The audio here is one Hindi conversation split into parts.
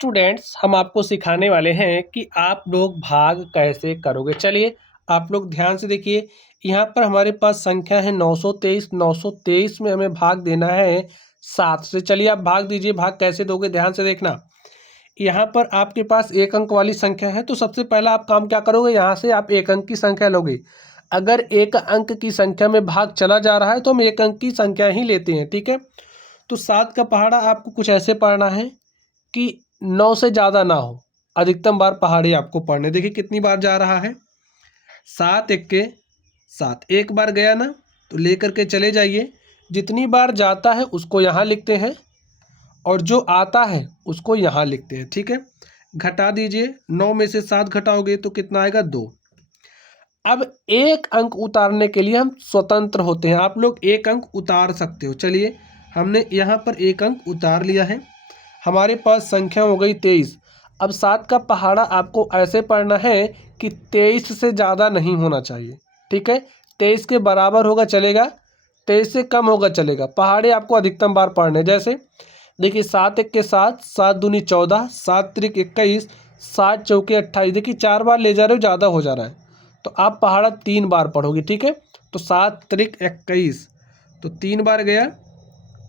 स्टूडेंट्स हम आपको सिखाने वाले हैं कि आप लोग भाग कैसे करोगे। चलिए आप लोग ध्यान से देखिए। यहाँ पर हमारे पास संख्या है 923। 923 में हमें भाग देना है 7 से। चलिए आप भाग दीजिए। भाग कैसे दोगे ध्यान से देखना। यहाँ पर आपके पास एक अंक वाली संख्या है तो सबसे पहला आप काम क्या करोगे, यहाँ से आप एक अंक की संख्या लोगे। अगर एक अंक की संख्या में भाग चला जा रहा है तो हम एक अंक की संख्या ही लेते हैं, ठीक है। तो 7 का पहाड़ा आपको कुछ ऐसे पढ़ना है कि 9 से ज़्यादा ना हो, अधिकतम बार पहाड़ी आपको पढ़ने। देखिए कितनी बार जा रहा है, 7 एक्के 7। एक बार गया ना तो लेकर के चले जाइए। जितनी बार जाता है उसको यहाँ लिखते हैं और जो आता है उसको यहाँ लिखते हैं, ठीक है। घटा दीजिए, 9 में से 7 घटाओगे तो कितना आएगा, 2। अब एक अंक उतारने के लिए हम स्वतंत्र होते हैं। आप लोग एक अंक उतार सकते हो। चलिए हमने यहाँ पर एक अंक उतार लिया है। हमारे पास संख्या हो गई 23। अब 7 का पहाड़ा आपको ऐसे पढ़ना है कि 23 से ज़्यादा नहीं होना चाहिए, ठीक है। 23 के बराबर होगा चलेगा, 23 से कम होगा चलेगा। पहाड़े आपको अधिकतम बार पढ़ने, जैसे देखिए 7 एक के 7, 7 दूनी 14, 7 त्रिक 21, 7 चौके 28। देखिए 4 बार ले जा रहे हो, ज़्यादा हो जा रहा है तो आप पहाड़ा 3 बार पढ़ोगे, ठीक है। तो 7 त्रिक 21 तो 3 बार गया।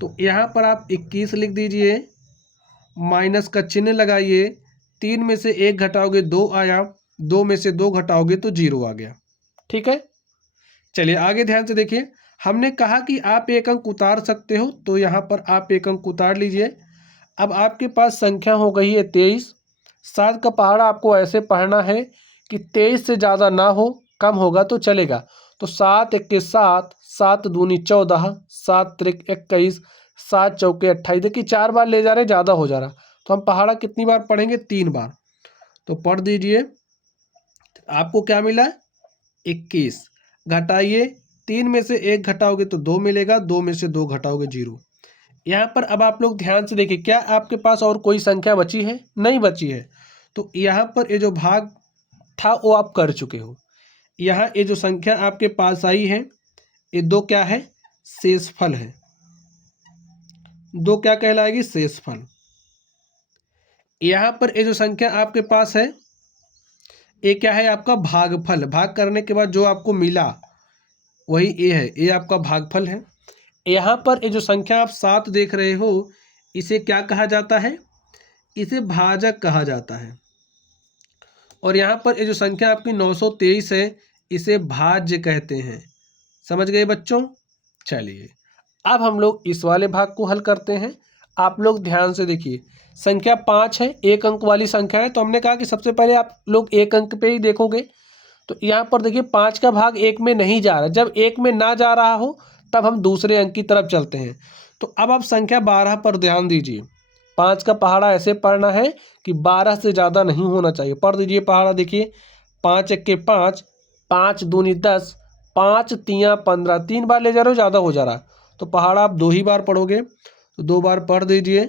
तो यहाँ पर आप 21 लिख दीजिए, माइनस का चिन्ह लगाइए। 3 में से 1 घटाओगे 2 आया, 2 में से 2 घटाओगे तो 0 आ गया, ठीक है। चलिए आगे ध्यान से देखिए। हमने कहा कि आप एक अंक उतार सकते हो तो यहाँ पर आप एक अंक उतार लीजिए। अब आपके पास संख्या हो गई है 23। 7 का पहाड़ा आपको ऐसे पढ़ना है कि 23 से ज़्यादा ना हो, कम होगा तो चलेगा। तो 7 एक्के 7, 7 दूनी 14, 7 त्रिक 21, 7 चौके 28। देखिए 4 बार ले जा रहे, ज़्यादा हो जा रहा तो हम पहाड़ा कितनी बार पढ़ेंगे, 3 बार। तो पढ़ दीजिए, आपको क्या मिला, 21। घटाइए, 3 में से 1 घटाओगे तो 2 मिलेगा, 2 में से 2 घटाओगे 0। यहाँ पर अब आप लोग ध्यान से देखिए, क्या आपके पास और कोई संख्या बची है, नहीं बची है। तो यहाँ पर ये जो भाग था वो आप कर चुके हो। यहाँ ये जो संख्या आपके पास आई है, ये 2 क्या है, शेषफल है। 2 क्या कहलाएगी, शेषफल। यहाँ पर ये जो संख्या आपके पास है ये क्या है, आपका भागफल। भाग करने के बाद जो आपको मिला वही ये है, ये आपका भागफल है। यहाँ पर ये जो संख्या आप 7 देख रहे हो, इसे क्या कहा जाता है, इसे भाजक कहा जाता है। और यहाँ पर ये जो संख्या आपकी 923 है, इसे भाज्य कहते हैं। समझ गए बच्चों। चलिए अब हम लोग इस वाले भाग को हल करते हैं। आप लोग ध्यान से देखिए, संख्या 5 है, एक अंक वाली संख्या है। तो हमने कहा कि सबसे पहले आप लोग एक अंक पे ही देखोगे। तो यहाँ पर देखिए 5 का भाग 1 में नहीं जा रहा। जब 1 में ना जा रहा हो तब हम दूसरे अंक की तरफ चलते हैं। तो अब आप संख्या 12 पर ध्यान दीजिए। 5 का पहाड़ा ऐसे पढ़ना है कि 12 से ज़्यादा नहीं होना चाहिए। पढ़ दीजिए पहाड़ा, देखिए 5 एक्के 5, 5 दूनी 10, 5 तियाँ 15। 3 बार ले जा रहे हो, ज़्यादा हो जा रहा है तो पहाड़ा आप 2 ही बार पढ़ोगे। तो 2 बार पढ़ दीजिए।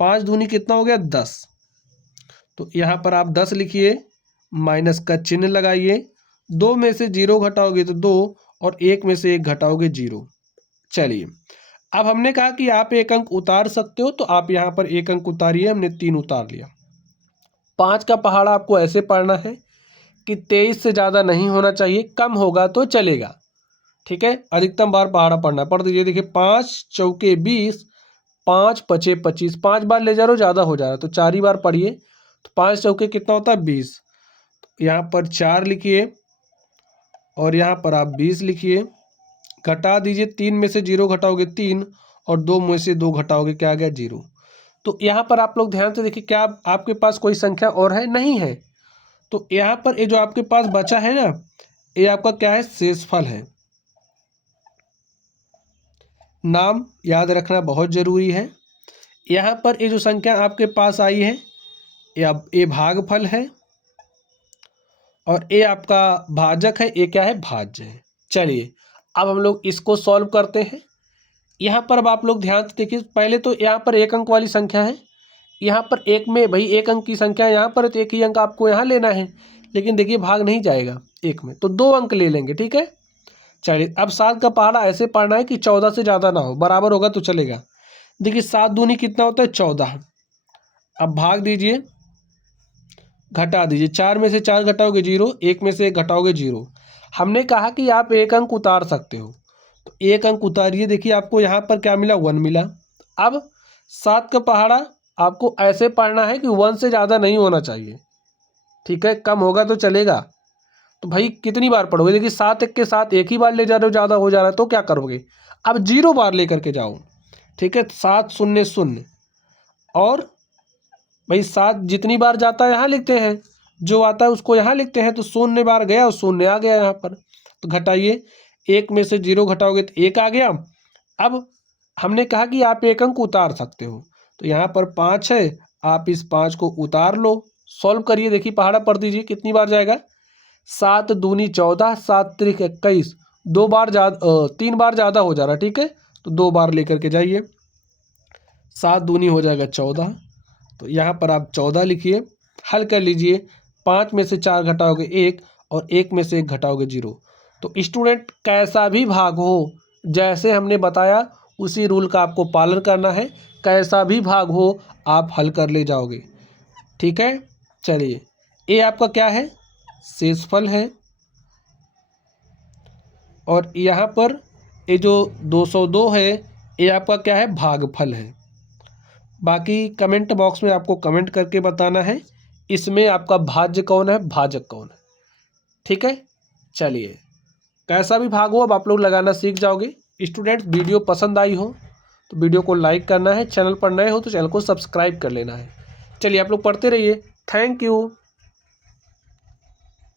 5 दूनी कितना हो गया, 10। तो यहाँ पर आप 10 लिखिए, माइनस का चिन्ह लगाइए। 2 में से 0 घटाओगे तो 2 और 1 में से 1 घटाओगे 0। चलिए अब हमने कहा कि आप एक अंक उतार सकते हो तो आप यहाँ पर एक अंक उतारिए। हमने 3 उतार लिया। 5 का पहाड़ा आपको ऐसे पढ़ना है कि 23 से ज़्यादा नहीं होना चाहिए, कम होगा तो चलेगा, ठीक है। अधिकतम बार पहाड़ा पढ़ना है। पढ़ दीजिए, देखिए 5 चौके 20, 5 पचे 25। 5 बार ले जा रहे हो, ज़्यादा हो जा रहा है तो 4 ही बार पढ़िए। तो 5 चौके कितना होता है, 20। यहाँ पर 4 लिखिए और यहाँ पर आप 20 लिखिए। घटा दीजिए, 3 में से 0 घटाओगे 3 और 2 में से 2 घटाओगे क्या आ गया, 0। तो यहाँ पर आप लोग ध्यान से देखिए, क्या आपके पास कोई संख्या और है, नहीं है। तो यहाँ पर ये जो आपके पास बचा है ना, ये आपका क्या है, शेषफल है। नाम याद रखना बहुत जरूरी है। यहाँ पर ये जो संख्या आपके पास आई है, ये भागफल है और ये आपका भाजक है, ये क्या है, भाज्य है। चलिए अब हम लोग इसको सॉल्व करते हैं। यहाँ पर अब आप लोग ध्यान से देखिए, पहले तो यहाँ पर एक अंक वाली संख्या है। यहाँ पर एक में भाई एक अंक की संख्या है, यहाँ पर तो एक ही अंक आपको यहाँ लेना है। लेकिन देखिए भाग नहीं जाएगा एक में, तो 2 अंक ले लेंगे, ठीक है। चलिए अब 7 का पहाड़ा ऐसे पढ़ना है कि 14 से ज़्यादा ना हो, बराबर होगा तो चलेगा। देखिए 7 दूनी कितना होता है, 14। अब भाग दीजिए, घटा दीजिए। 4 में से 4 घटाओगे 0, 1 में से 1 घटाओगे 0। हमने कहा कि आप एक अंक उतार सकते हो, तो एक अंक उतारिए। देखिए आपको यहाँ पर क्या मिला, 1 मिला। अब 7 का पहाड़ा आपको ऐसे पढ़ना है कि 1 से ज़्यादा नहीं होना चाहिए, ठीक है। कम होगा तो चलेगा, तो भाई कितनी बार पढ़ोगे। देखिए 7 एक के साथ एक ही बार ले जा रहे हो, ज़्यादा हो जा रहा है तो क्या करोगे, अब 0 बार लेकर के जाओ, ठीक है। 7 शून्य शून्य, और भाई 7 जितनी बार जाता है यहाँ लिखते हैं, जो आता है उसको यहाँ लिखते हैं, तो 0 बार गया और 0 आ गया यहाँ पर। तो घटाइए, 1 में से 0 घटाओगे तो 1 आ गया। अब हमने कहा कि आप एक अंक उतार सकते हो, तो यहाँ पर 5 है, आप इस 5 को उतार लो। सॉल्व करिए, देखिए पहाड़ा पढ़ दीजिए कितनी बार जाएगा। 7 दूनी 14, 7 त्रिक 21, 2 बार ज़्यादा, 3 बार ज़्यादा हो जा रहा है, ठीक है। तो 2 बार लेकर के जाइए। 7 दूनी हो जाएगा 14, तो यहाँ पर आप 14 लिखिए। हल कर लीजिए, 5 में से 4 घटाओगे 1, और 1 में से 1 घटाओगे 0। तो स्टूडेंट कैसा भी भाग हो, जैसे हमने बताया उसी रूल का आपको पालन करना है। कैसा भी भाग हो आप हल कर ले जाओगे, ठीक है। चलिए, ये आपका क्या है, शेषफल है, और यहाँ पर ये जो 202 है ये आपका क्या है, भागफल है। बाकी कमेंट बॉक्स में आपको कमेंट करके बताना है इसमें आपका भाज्य कौन है, भाजक कौन है, ठीक है। चलिए, कैसा भी भाग हो अब आप लोग लगाना सीख जाओगे। स्टूडेंट्स, वीडियो पसंद आई हो तो वीडियो को लाइक करना है, चैनल पर नए हो तो चैनल को सब्सक्राइब कर लेना है। चलिए आप लोग पढ़ते रहिए। Thank you.